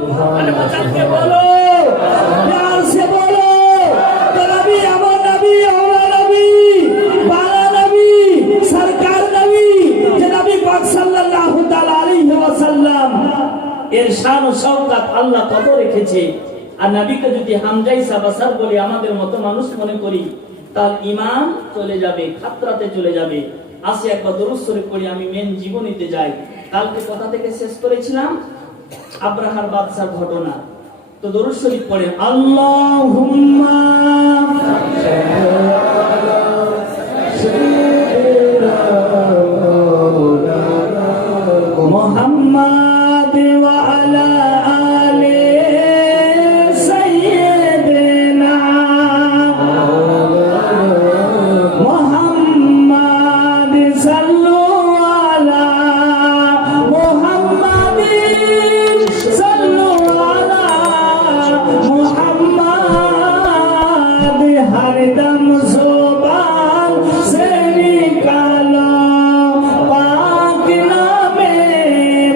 अरे बचा के बोलो, प्यार से बोलो। तो नबी, अमर नबी, औला नबी, बाला नबी, सरकार नबी, যে নবী পাক সাল্লাল্লাহু তাআলা আলাইহি ওয়াসাল্লাম এর শান ও শওকত আল্লাহ কত রেখেছে। আর নবীকে যদি হামজাইসা বাসার বলে আমাদের মতো মানুষ মনে করি, তার ঈমান চলে যাবে, খাতরাতে চলে যাবে। আসি একবার দরুদ শরীফ পড়ি, আমি মেন জীবনীতে যাই। কালকে কথা থেকে শেষ করেছিলাম আব্রাহার বাদশার ঘটনা। তো দরুদ শরীফ পড়ে, আল্লাহুম্মা মুহাম্মাদ ওয়া আলা আলি সাইয়্যিদিনা মুহাম্মাদ সাল্লু আলা মুহাম্মাদিন সাল্লু আলা মুহাম্মাদ হরদম जुबान से निकालो पाक नामे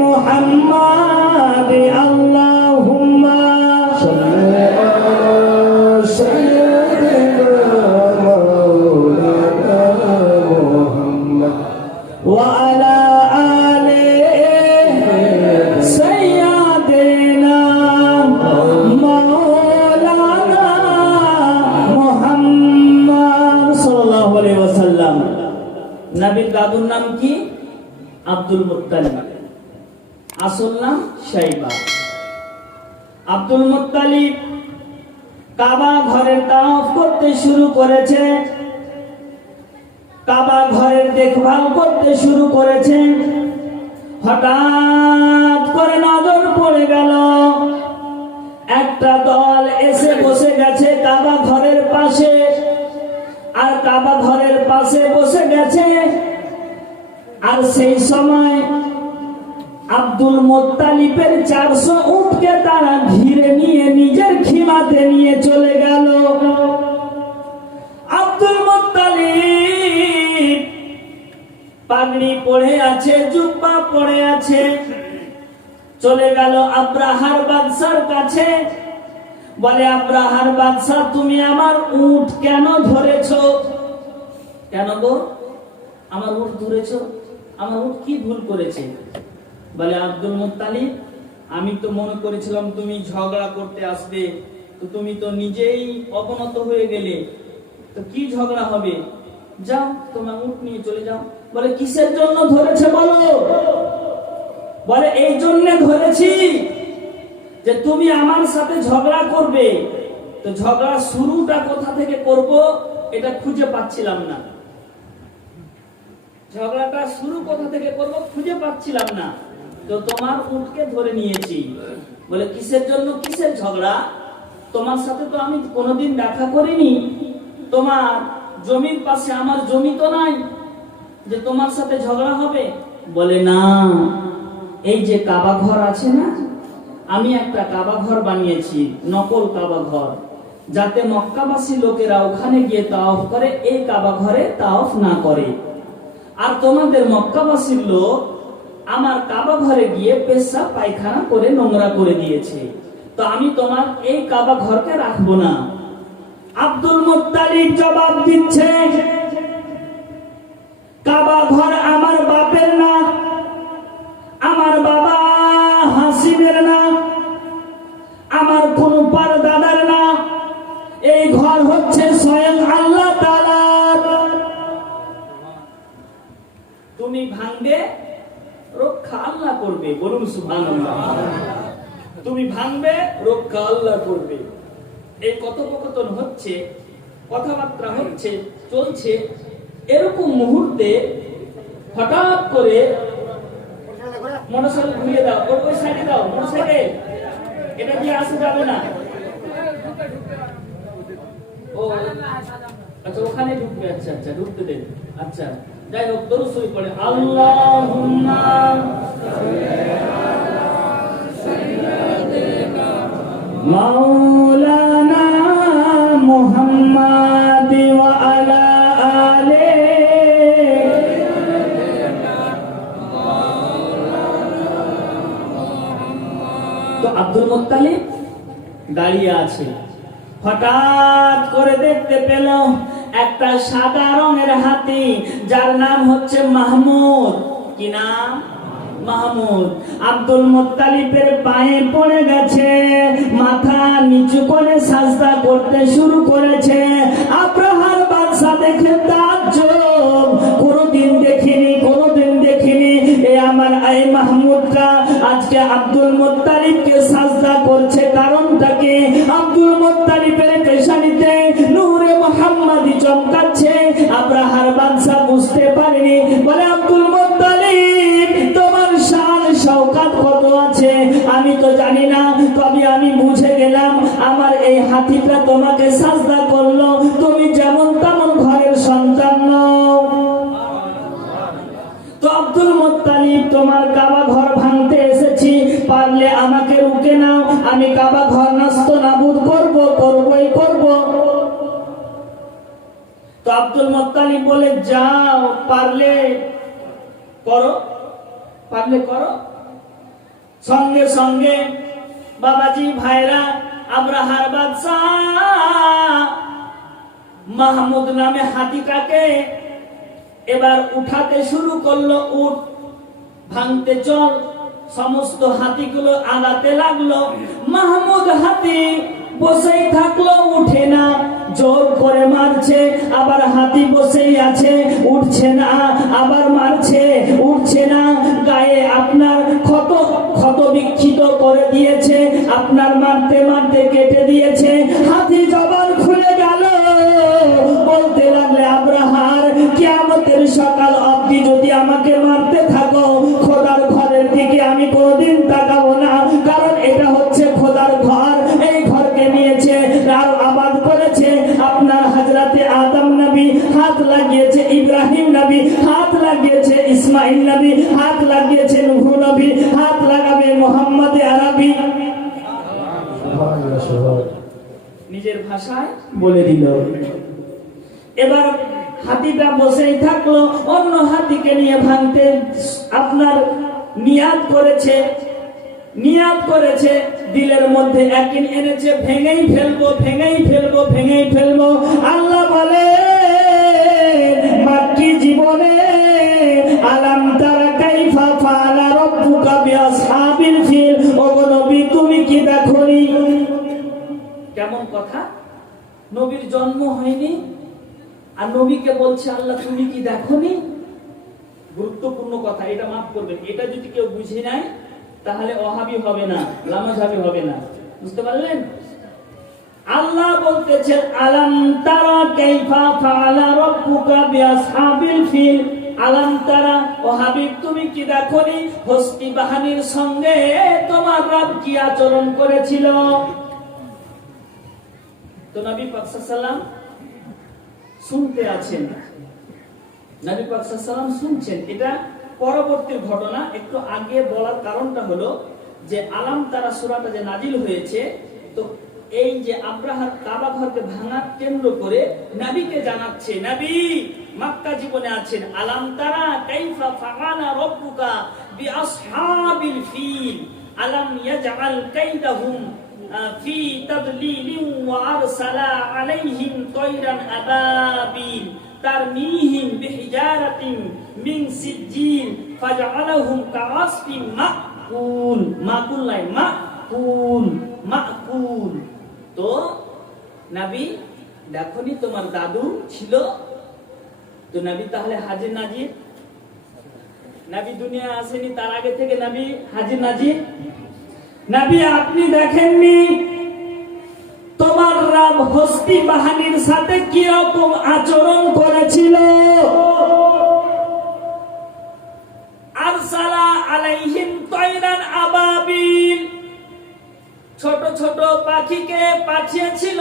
मुहम्मद अल्लाहुम्मा सल्ली अला सय्यिदिना मौलाना मुहम्मद व अला आले सय्यिदिना मौलाना मुहम्मद সাল্লাল্লাহু আলাইহি ওয়াসাল্লাম। নবীর দাদুর নাম কি? Abdul Muttalib. আসল নাম শাইবা। আব্দুল মুত্তালিব কাবা ঘরের তাওয়াফ করতে শুরু করেছে, কাবা ঘরের দেখভাল করতে শুরু করেছে। হঠাৎ করে নজর পড়ে গেল, একটা দল এসে বসে গেছে কাবা ঘরের পাশে। আর কাবা ঘরের পাশে বসে গেছে, আর সেই সময় আব্দুল মুত্তালিবের 400 উটকে তারা ঘিরে নিয়ে নিজের খিমাতে নিয়ে চলে গেল। আব্দুল মুত্তালিব পাগড়ি পরে আছে, জুব্বা পরে আছে, চলে গেল আব্রাহার বাদশার কাছে। বলে, আব্রাহার বাদশা, তুমি আমার উট কেন ধরেছো? কেন গো আমার উট ধরেছো? আমার উট কি ভুল করেছে? বলে, আব্দুল মুত্তালিব, আমি তো মনে করেছিলাম তুমি ঝগড়া করতে আসবে, তো তুমি তো নিজেই অবনত হয়ে গেলে, তো কি ঝগড়া হবে? যাও, তোমার উট নিয়ে চলে যাও। বলে, কিসের জন্য ধরেছে বলো? বলে, এই জন্য ধরেছি যে তুমি আমার সাথে ঝগড়া করবে। তো ঝগড়া শুরুটা কোথা থেকে করব এটা খুঁজে পাচ্ছিলাম না। ঝগড়াটা শুরু কোথা থেকে করব খুঁজে পাচ্ছিলাম না, তো তোমার উটকে ধরে নিয়েছি। বলে, কিসের জন্য, কিসের ঝগড়া? তোমার সাথে তো আমি কোনোদিন দেখা করিনি, তোমার জমির পাশে আমার জমি তো নাই যে তোমার সাথে ঝগড়া হবে। বলে, না, এই যে কাবা ঘর আছে না, আমি একটা কাবা ঘর বানিয়েছি, নকল কাবা ঘর, যাতে মক্কাবাসী লোকেরা ওখানে গিয়ে তাওয়াফ করে, এই কাবা ঘরে তাওয়াফ না করে। আর তোমাদের মক্কাবাসীর লোক আমার কাবা ঘরে গিয়ে পেশাব পায়খানা করে নোংরা করে দিয়েছে, তো আমি তোমার এই কাবা ঘরকে রাখবো না। আব্দুল মুত্তালিব জবাব দিচ্ছে, কাবা ঘর আমার বাপের না, আমার বাবা হাসিমের না, আমার কোন পরদাদার না, এই ঘর হচ্ছে স্বয়ং আল্লাহ তাআলার। তুমি ভাঙবে, রক্ষা আল্লাহ করবে। বলুন সুবহানাল্লাহ। তুমি ভাঙবে, রক্ষা আল্লাহ করবে। এই কথোপকথন হচ্ছে, কথাবার্তা হচ্ছে, চলছে। এরকম মুহূর্তে হঠাৎ করে মোটরসাইকেল ঘুরিয়ে দাও, ওই সাইডে দাও মোটরসাইকেল, এটা দিয়ে আসা যাবে না। ও আচ্ছা, ওখানে ঢুকবে। আচ্ছা আচ্ছা, ঢুকতে দেন। আচ্ছা, যাই হোক, দরুদ শরীফ পড়ে, আল্লাহুম্মা মাওলানা মুহাম্মাদ ওয়া আলা আলি। তো আব্দুল মুত্তালিব দাঁড়িয়ে আছে। হঠাৎ করে দেখতে পেল একটা সাদা রঙের হাতি, যার নাম হচ্ছে মাহমুদ। কি নাম? মাহমুদ। আব্দুল মুত্তালিবের পায়ে পড়ে গেছে, মাথা নিচু করে সাজদা করতে শুরু করেছে। আব্রাহার বাদশা দেখে তাজ্জব, কোনোদিন দেখিনি আমার এই মাহমুদটা আজকে আব্দুল মুত্তালিবকে সাজদা করছে, কারণটা কি? আব্দুল মুত্তালিবের পেশানিতে নূরে মুহাম্মাদি চমকাচ্ছে। আব্রাহার বাদশা বুঝতে পারেনি, বলে আব্দুল মুত্তালিব তোমার শান শওকাত কত আছে আমি তো জানি না, তবে আমি বুঝে গেলাম আমার এই হাতিটা তোমাকে সাজদা করলো, তুমি যেমন তেমন ঘরের সন্তান নও। তো আব্দুল মুত্তালিব তোমার কাবা ঘর ভাঙতে এসেছি, পারলে আমাকে রুকে নাও, আমি কাবা ঘর নষ্ট নাবুদ করবই করব। তো আব্দুল মুত্তালিব বলে যাও, পারলে করো। সঙ্গে সঙ্গে বাবাজি ভাইরা আব্রাহার বাদশা মাহমুদ নামে হাতিটাকে এবার উঠাতে শুরু করলো। উঠ, ভাঙতে চল। সমস্ত হাতিগুলো আগাতে লাগলো। মাহমুদ হাতি বসেই থাকলো, উঠে না, জোর করে মারছে। আবার হাতি বসেই আছে, উঠছে না, আবার মারছে, উঠছে না। গায়ে আপনার ক্ষত বিক্ষিত করে দিয়েছে, আপনার মারতে মারতে কেটে দিয়েছে। হাতি জবান খুলে গেল, বলতে লাগলে আব্রাহার কিয়ামতের সকাল অবধি যদি আমাকে মারতে থাকো, খোদার ঘরের দিকে আমি কোনোদিন তাকাবো না, কারণ এটা হচ্ছে খোদার ঘর। এই ঘরকে নিয়েছে আর আবাদ করেছে আপনার হযরতে আদম নবী, হাত লাগিয়েছে ইব্রাহিম নবী, হাত লাগিয়েছে ইসমাইল নবী, হাত লাগিয়েছে নূহ নবী, হাত লাগাবে মুহাম্মদ আরবি। নিজের ভাষায় বলে দিল। এবার হাতিটা বসেই থাকলো, অন্য হাতিকে নিয়ে ভাঙতে আপনার নিয়াত করেছে, দিলের মধ্যে একদিন এনেছে, ভেঙেই ফেলবো। আল্লাহ বলে মাক্কি জীবনে আলাম তারা কাইফা ফাআলা রাব্বুকা বিআসহাবিল ফিল, ওগো নবী তুমি কি দেখোনি? কেমন কথা, নবীর জন্ম হয়নি আর নবীকে বলছে আল্লাহ তুমি কি দেখোনি? গুরুত্বপূর্ণ কথা, এটা মাফ করবেন। এটা যদি কেউ বুঝে নেয় তাহলে ওহাবি হবে না, লামাঝাবি হবে না। বুঝতে পারলেন? আল্লাহ বলতেছেন আলাম তারা কাইফা ফাআলা রাব্বুকা বিআসহাবিল ফিল। আলাম তারা, ও হাবিব তুমি কি দেখোনি হস্তি বাহিনীর সঙ্গে তোমার রব কি আচরণ করেছিল? তো নবী পাক সাল্লাল্লাহু আলাইহি ওয়াসাল্লাম শুনতে আছেন, নবী পাক সাল্লাল্লাহু আলাইহি ওয়াসাল্লাম শুনছেন। এটা পরবর্তী ঘটনা। একটু আগে বলার কারণটা হলো যে আলাম তারা সূরাটা যে নাজিল হয়েছে, তো এই যে আব্রাহার কাবা ঘরকে ভাঙার কেন্দ্র করে নবীকে জানাচ্ছে, নবী মক্কা জীবনে আছেন, আলাম তারা কাইফা ফাআলা রাব্বুকা বিআসহাবিল ফিল আলাম ইয়াজআল কাইদাহুম ফি তাদলিলিন ওয়া আরসালা আলাইহিম তায়রান আবাবিল তারমিহিম বিহিজারাতিন মিন সিজ্জিল ফাজআলাহুম কাআসফিন মাকুল। মাকুল নাই, মাকুল। তো নবী দেখোনি তোমার দাদু ছিল? তো নবী তাহলে হাজির নাজির? নবী দুনিয়া আসেনি তার আগে থেকে নবী হাজির নাজির? নবী আপনি দেখেননি তোমার রব হস্তি বাহিনীর সাথে কি রকম আচরণ করেছিল? আরসালা আলাইহিম তায়রান আবাবিল, ছোট ছোট পাখিকে পাঠিয়েছিল,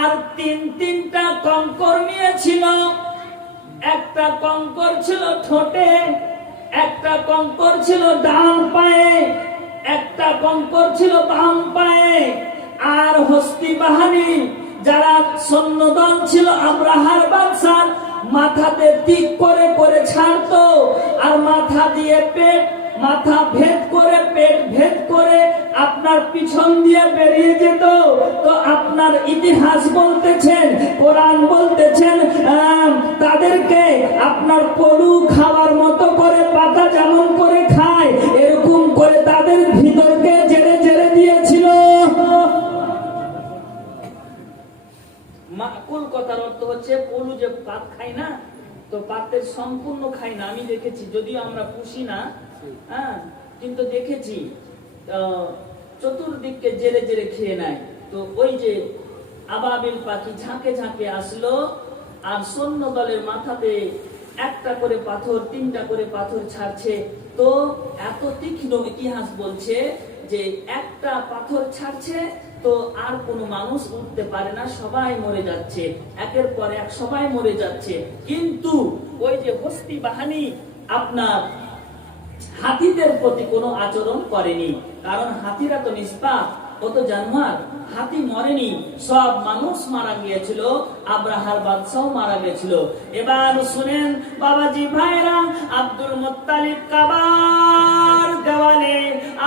আর তিনটা কঙ্কর নিয়েছিল। একটা কঙ্কর ছিল ঠোঁটে, একটা কঙ্কর ছিল ডান পায়ে, একটা কঙ্কর ছিল বাম পায়ে। আর হস্তি বাহিনী যারা সৈন্যদল ছিল আব্রাহার বাদশার, মাথাতে টিক করে ছাড়তো, আর মাথা দিয়ে পেট, মাথা ভেদ করে পেট ভেদ করে আপনার পিছন দিয়ে বেরিয়ে যেত, তো আপনার ইতিহাস বলতেছেন, কোরআন বলতেছেন তাদেরকে আপনার পলু খাওয়ার মতো করে, পাতা যেমন করে খায় এরকম করে তাদের ভিতরকে জেরে জেরে দিয়েছিল। মাকুল কথার অর্থ হচ্ছে পলু যে পাত খায় না, তো পাতের সম্পূর্ণ খাই না। আমি দেখেছি, যদিও আমরা পুষি না, কিন্তু দেখেছি চতুর্দিককে জেরে জেরে খেয়ে নেয়। তো ওই যে আবাবিল পাখি ঝাঁকে ঝাঁকে আসলো, আর সৈন্য দলের মাথাতে একটা করে পাথর, তিনটা করে পাথর ছাড়ছে। তো এত তীক্ষ্ণ ইতিহাস বলছে যে একটা পাথর ছাড়ছে তো আর কোনো মানুষ উঠতে পারে না, সবাই মরে যাচ্ছে, একের পর এক সবাই মরে যাচ্ছে। কিন্তু ওই যে হস্তি বাহিনী আপনার হাতিদের প্রতি কোনো আচরণ করেনি, কারণ হাতিরা তো নিষ্পাপ, ও তো জানোয়ার। হাতি মরেনি, সব মানুষ মারা গিয়েছিল, আব্রাহার বাদশাহ মারা গেছিল। এবার শুনেন বাবাজি ভাইরা, আব্দুল মুত্তালিব কাবার দেওয়ালে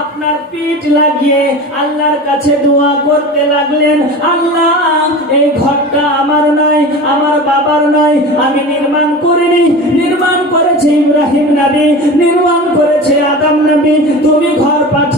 আপনার পিঠ লাগিয়ে আল্লাহর কাছে দোয়া করতে লাগলেন, আল্লাহ এই ঘরটা আমার নয়, আমার বাবার নয়, আমি নির্মাণ করিনি, নির্মাণ করেছে ইব্রাহিম নবী, নির্মাণ করেছে আদম নবী, তুমি ঘর পাঠিয়ে